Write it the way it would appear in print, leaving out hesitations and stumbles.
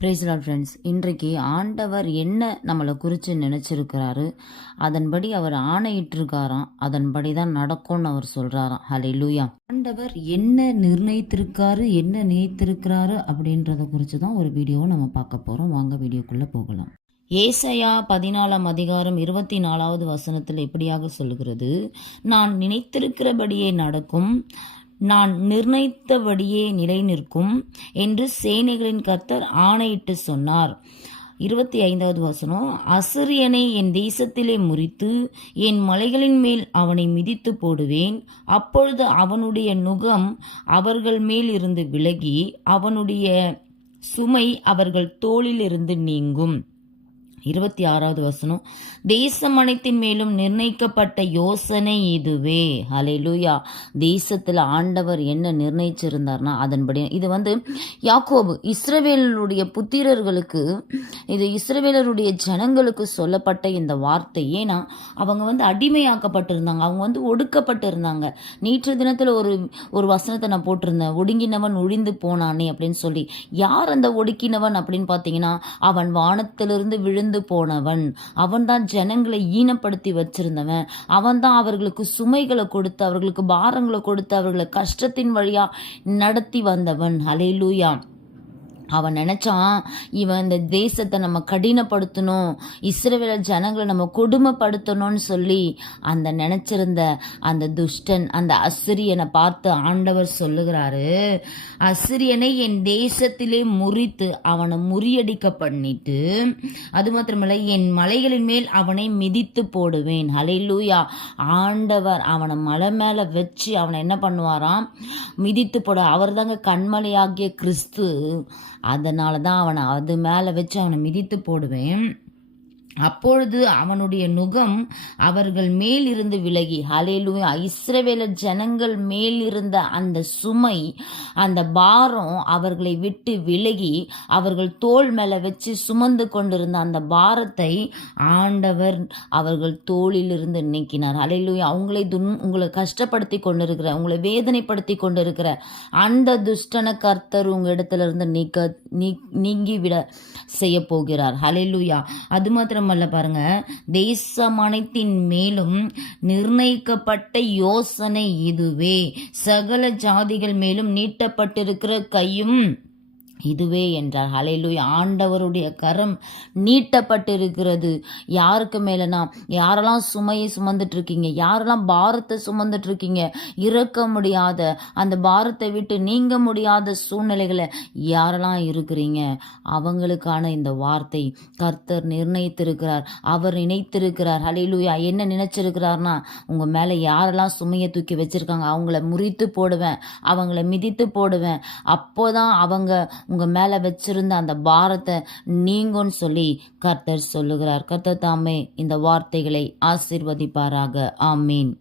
Price Lord friends, இன்றைக்கு ஆண்டவர் என்ன நம்மளை குறித்து நினச்சிருக்கிறாரு, அதன்படி அவர் ஆணையிட்டிருக்காராம், அதன்படி தான் நடக்கும்னு அவர் சொல்கிறாராம். ஹல்லேலூயா. ஆண்டவர் என்ன நிர்ணயித்திருக்காரு, என்ன நினைத்திருக்கிறாரு அப்படின்றத குறித்து தான் ஒரு வீடியோவை நம்ம பார்க்க போகிறோம். வாங்க வீடியோக்குள்ளே போகலாம். ஏசாயா 14 அதிகாரம் 24வது வசனத்தில் எப்படியாக சொல்லுகிறது, நான் நினைத்திருக்கிறபடியே நடக்கும், நான் நிர்ணயித்தபடியே நிலை நிற்கும் என்று சேனைகளின் கர்த்தர் ஆணையிட்டு சொன்னார். 25வது வசனம், அசிரியனை என் தேசத்திலே முறித்து என் மலைகளின் மேல் அவனை மிதித்து போடுவேன். அப்பொழுது அவனுடைய நுகம் அவர்கள் மேல் இருந்து விலகி அவனுடைய சுமை அவர்கள் தோளில் இருந்து நீங்கும். 26வது வசனம், தேசம் அனைத்தின் மேலும் நிர்ணயிக்கப்பட்ட யோசனை இதுவே. ஹல்லேலூயா. தேசத்தில் ஆண்டவர் என்ன நிர்ணயிச்சிருந்தார்னா அதன்படி இது யாக்கோபு இஸ்ரவேலருடைய புத்திரர்களுக்கு, இது இஸ்ரவேலருடைய ஜனங்களுக்கு சொல்லப்பட்ட இந்த வார்த்தை. ஏன்னா அவங்க அடிமையாக்கப்பட்டிருந்தாங்க, அவங்க ஒடுக்கப்பட்டிருந்தாங்க. நேற்று தினத்தில் ஒரு வசனத்தை நான் போட்டிருந்தேன், ஒடுங்கினவன் ஒழிந்து போனானே அப்படின்னு சொல்லி. யார் அந்த ஒடுக்கினவன் அப்படின்னு பார்த்தீங்கன்னா, அவன் வானத்திலிருந்து விழுந்து போனவன். அவன்தான் ஜனங்களை ஈனப்படுத்தி வச்சிருந்தவன். அவன்தான் அவர்களுக்கு சுமைகளை கொடுத்து, அவர்களுக்கு பாரங்களை கொடுத்து, அவர்களை கஷ்டத்தின் வழியா நடத்தி வந்தவன். ஹல்லேலூயா. அவன் நினைச்சான், இவன் இந்த தேசத்தை நம்ம கடினப்படுத்தணும், இஸ்ரவேல் ஜனங்களை நம்ம கொடுமைப்படுத்தணும்னு சொல்லி அந்த நினைச்சிருந்த அந்த துஷ்டன், அந்த அசிரியனை பார்த்து ஆண்டவர் சொல்லுகிறாரு, அசிரியனை என் தேசத்திலே முறித்து அவனை முறியடிக்க பண்ணிட்டு, அது மாத்திரமல்ல என் மலைகளின் மேல் அவனை மிதித்து போடுவேன். ஹல்லேலூயா. ஆண்டவர் அவனை மலை மேல வச்சு அவனை என்ன பண்ணுவாராம், மிதித்து போட. அவர் தாங்க கண்மலையாகிய கிறிஸ்து. அதனால தான் அவனை அது மேலே வச்சு அவனை மிதித்து போடுவேன். அப்பொழுது அவனுடைய நுகம் அவர்கள் மேல் இருந்து விலகி, ஹல்லேலூயா, இஸ்ரவேலர் ஜனங்கள் மேல் இருந்த அந்த சுமை, அந்த பாரம் அவர்களை விட்டு விலகி அவர்கள் தோள் மேலே வச்சு சுமந்து கொண்டிருந்த அந்த பாரத்தை ஆண்டவர் அவர்கள் தோளிலிருந்து நீக்கினார். ஹல்லேலூயா. உங்களை கஷ்டப்படுத்தி கொண்டிருக்கிற, உங்களை வேதனைப்படுத்தி கொண்டிருக்கிற அந்த துஷ்டன கர்த்தர் உங்கள் இடத்துல இருந்து நீங்கிவிட செய்ய போகிறார். ஹல்லேலூயா. அது மாத்திரம் பாருங்க, தேசம் அனைத்தின் மேலும் நிர்ணயிக்கப்பட்ட யோசனை இதுவே, சகல ஜாதிகள் மேலும் நீட்டப்பட்டிருக்கிற கையும் இதுவே என்றார். ஹல்லேலூயா. ஆண்டவருடைய கரம் நீட்டப்பட்டிருக்கிறது. யாருக்கு மேலனா, யாரெல்லாம் சுமையை சுமந்துட்டு இருக்கீங்க, யாரெல்லாம் பாரத்தை சுமந்துட்டு இருக்கீங்க, இறக்க முடியாத அந்த பாரத்தை விட்டு நீங்க முடியாத சூழ்நிலைகளை யாரெல்லாம் இருக்கிறீங்க, அவங்களுக்கான இந்த வார்த்தை கர்த்தர் நிர்ணயித்திருக்கிறார், அவர் நினைத்திருக்கிறார். ஹல்லேலூயா. என்ன நினைச்சிருக்கிறார்னா, உங்க மேல யாரெல்லாம் சுமையை தூக்கி வச்சிருக்காங்க அவங்கள முறித்து போடுவேன், அவங்கள மிதித்து போடுவேன். அப்போதான் அவங்க உங்க மேல வச்சிருந்த அந்த பாரத்தை நீங்கும்னு சொல்லி கர்த்தர் சொல்லுகிறார். கர்த்தர் தாமே இந்த வார்த்தைகளை ஆசீர்வதிப்பாராக. ஆமீன்.